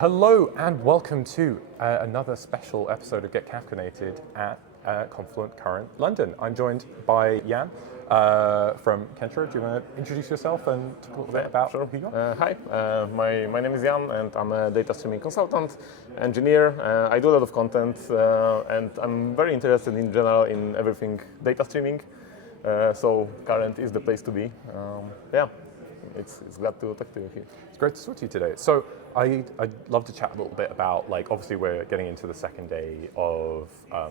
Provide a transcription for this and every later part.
Hello and welcome to another special episode of Get Kafkanated at Confluent Current London. I'm joined by Jan from Kenstra. Do you want to introduce yourself and talk a little bit about who you are? Hi, my name is Jan and I'm a data streaming consultant, engineer. I do a lot of content and I'm very interested in general in everything data streaming. So Current is the place to be. It's glad to talk to you here. It's great to talk to you today. So I'd love to chat a little bit about, obviously we're getting into the second day of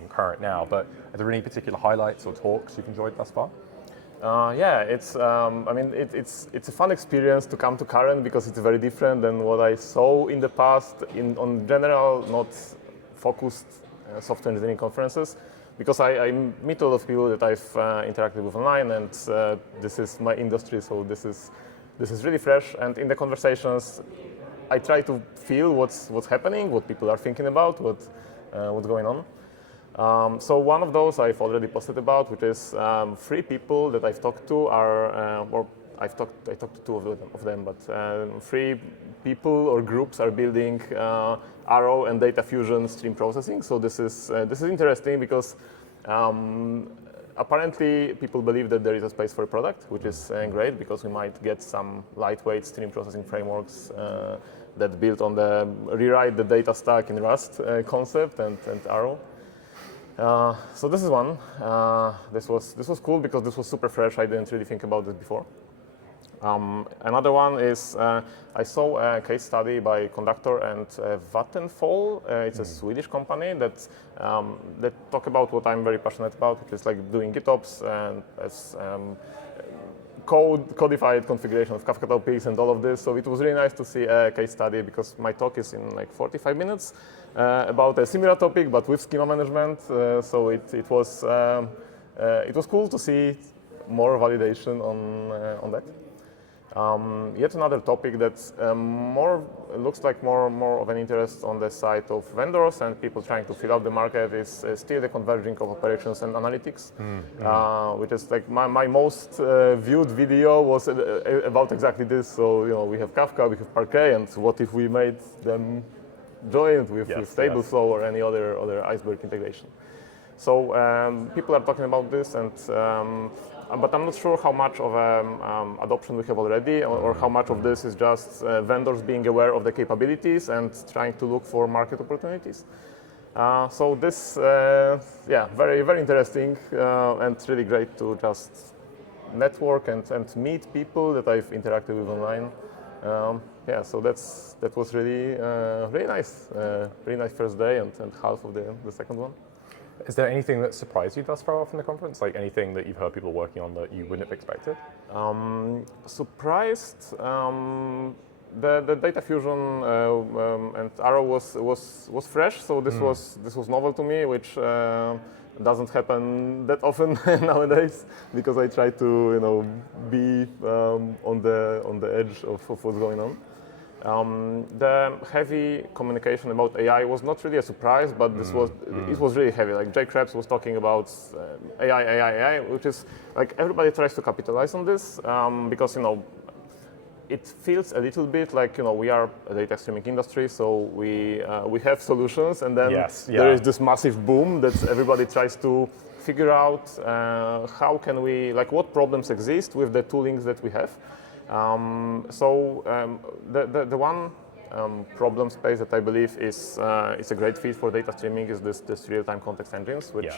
Current now, but are there any particular highlights or talks you've enjoyed thus far? It's a fun experience to come to Current because it's very different than what I saw in the past on general, not focused software engineering conferences. Because I meet a lot of people that I've interacted with online, and this is my industry, so this is really fresh. And in the conversations, I try to feel what's happening, what people are thinking about, what's going on. So one of those I've already posted about, which is 3 people that I've talked to I talked to 2 of them, but 3 people or groups are building Arrow and data fusion stream processing. So this is interesting because apparently people believe that there is a space for a product, which is great because we might get some lightweight stream processing frameworks that build on the rewrite the data stack in Rust concept and Arrow. So this is one. This was cool because this was super fresh. I didn't really think about this before. Another one is I saw a case study by Conductor and Vattenfall. It's a Swedish company that talk about what I'm very passionate about, which is like doing GitOps and as codified configuration of Kafka topics and all of this. So it was really nice to see a case study because my talk is in like 45 minutes about a similar topic but with schema management. So it was cool to see more validation on that. Yet another topic that looks like more of an interest on the side of vendors and people trying to fill out the market is still the converging of operations and analytics, which is like my most viewed video was about exactly this. So we have Kafka, we have Parquet, and what if we made them joined with TableFlow or any other iceberg integration? So people are talking about this, and but I'm not sure how much of adoption we have already, or how much of this is just vendors being aware of the capabilities and trying to look for market opportunities. So this, very, very interesting and really great to just network and meet people that I've interacted with online. So that was really nice. Really nice first day and half of the second one. Is there anything that surprised you thus far from the conference? Like anything that you've heard people working on that you wouldn't have expected? Surprised. The data fusion and Arrow was fresh, so this was novel to me, which doesn't happen that often nowadays because I try to be on the edge of what's going on. The heavy communication about AI was not really a surprise, but it was really heavy. Like Jay Krebs was talking about AI, which is like everybody tries to capitalize on this because it feels a little bit like we are a data streaming industry, so we have solutions, and then there is this massive boom that everybody tries to figure out how can we what problems exist with the toolings that we have. The one problem space that I believe is a great fit for data streaming is this real-time context engines. Which,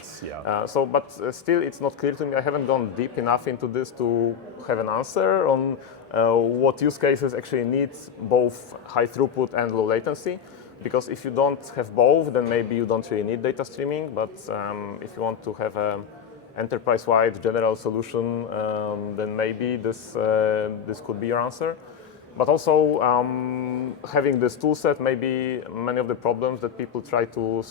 but still, it's not clear to me. I haven't gone deep enough into this to have an answer on what use cases actually need both high throughput and low latency. Because if you don't have both, then maybe you don't really need data streaming. But if you want to have a enterprise-wide general solution, then maybe this could be your answer. But also having this tool set, maybe many of the problems that people try to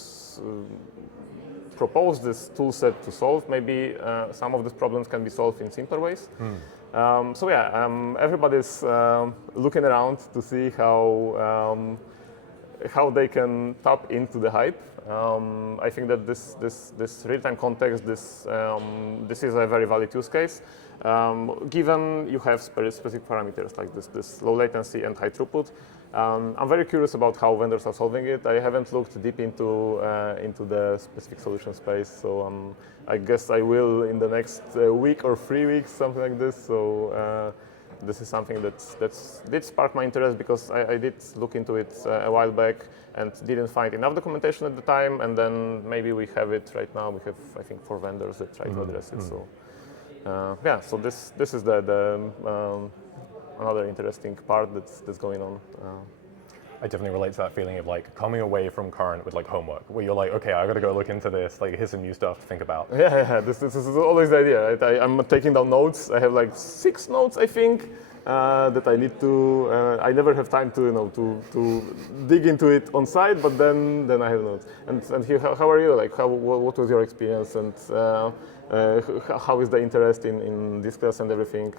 propose this tool set to solve, maybe some of these problems can be solved in simpler ways. Everybody's looking around to see how they can tap into the hype. I think that this real-time context, this is a very valid use case. Given you have specific parameters like this low latency and high throughput, I'm very curious about how vendors are solving it. I haven't looked deep into the specific solution space, so I guess I will in the next week or 3 weeks, something like this. So this is something that did spark my interest because I did look into it a while back and didn't find enough documentation at the time. And then maybe we have it right now. We have, I think, 4 vendors that try to address it. So yeah, so this is the another interesting part that's going on. I definitely relate to that feeling of like coming away from current with like homework, where you're like, okay, I got to go look into this. Like, here's some new stuff to think about. Yeah. This is always the idea. Right? I'm taking down notes. I have like 6 notes, I think, that I need to. I never have time to to dig into it on site, but then I have notes. And here, how are you? Like, what was your experience, and how is the interest in this class and everything?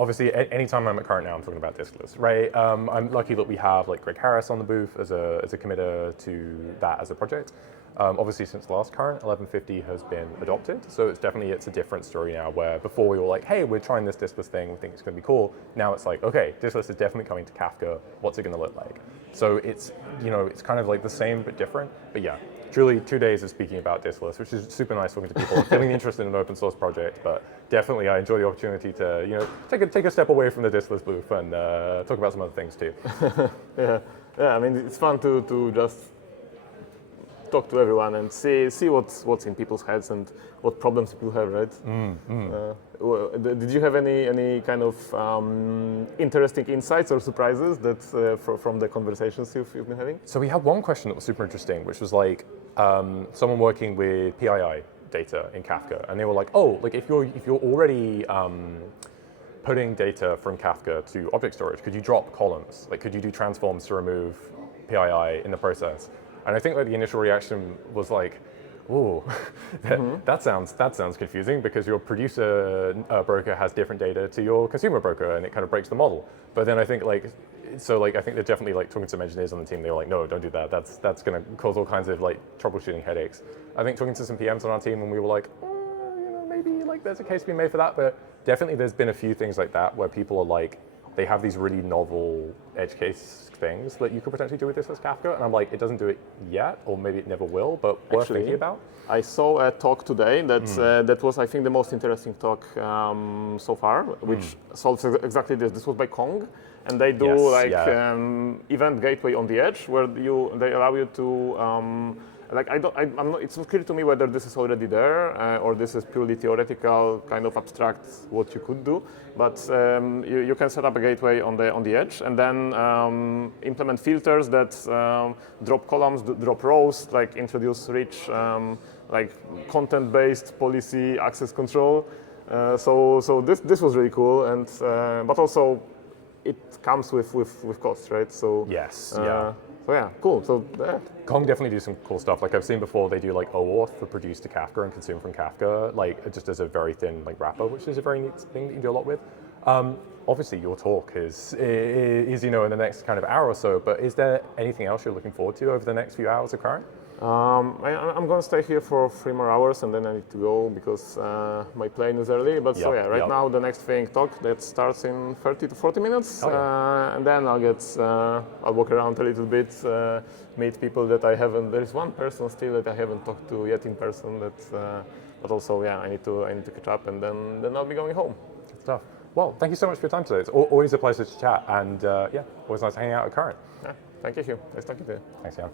Obviously, anytime I'm at Current now, I'm talking about diskless, right? I'm lucky that we have like Greg Harris on the booth as a committer to that as a project. Obviously, since last Current, 1150 has been adopted, so it's a different story now. Where before we were like, hey, we're trying this diskless thing, we think it's going to be cool. Now it's like, okay, diskless is definitely coming to Kafka. What's it going to look like? So it's it's kind of like the same but different. But yeah, truly 2 days of speaking about diskless, which is super nice talking to people, feeling interested in an open source project. But definitely, I enjoy the opportunity to take a step away from the diskless booth and talk about some other things too. Yeah. I mean, it's fun to just talk to everyone and see what's in people's heads and what problems people have, right? Did you have any kind of interesting insights or surprises that from the conversations you've been having? So we had one question that was super interesting, which was like someone working with PII data in Kafka, and they were like, oh, like if you're already putting data from Kafka to object storage, could you drop columns? Like, could you do transforms to remove PII in the process? And I think like the initial reaction was like, "Ooh, that sounds confusing because your producer broker has different data to your consumer broker, and it kind of breaks the model." But then I think I think they're definitely like talking to some engineers on the team. They were like, "No, don't do that. That's going to cause all kinds of like troubleshooting headaches." I think talking to some PMs on our team, and we were like, maybe like there's a case to be made for that. But definitely, there's been a few things like that where people are like, they have these really novel edge case things that you could potentially do with this as Kafka, and I'm like, it doesn't do it yet, or maybe it never will, but worth thinking about. I saw a talk today that was, I think, the most interesting talk so far, which solves exactly this. This was by Kong, and they do event gateway on the edge, where they allow you to. It's not clear to me whether this is already there or this is purely theoretical, kind of abstract what you could do. But you can set up a gateway on the edge and then implement filters that drop columns, drop rows, like introduce rich, like content-based policy access control. So this was really cool, and but also it comes with costs, right? So yes, So yeah, cool. So Kong definitely do some cool stuff. Like I've seen before, they do like OAuth for produce to Kafka and consume from Kafka, like just as a very thin like wrapper, which is a very neat thing that you can do a lot with. Obviously, your talk is in the next kind of hour or so. But is there anything else you're looking forward to over the next few hours of Current? I'm going to stay here for 3 more hours and then I need to go because my plane is early. But right now the next talk that starts in 30 to 40 minutes, and then I'll walk around a little bit, meet people that I haven't. There is one person still that I haven't talked to yet in person. But also I need to catch up, and then I'll be going home. Good stuff. Well, thank you so much for your time today. It's always a pleasure to chat, and always nice hanging out at Current. Yeah, thank you. Nice talking to you. Thanks, Jan.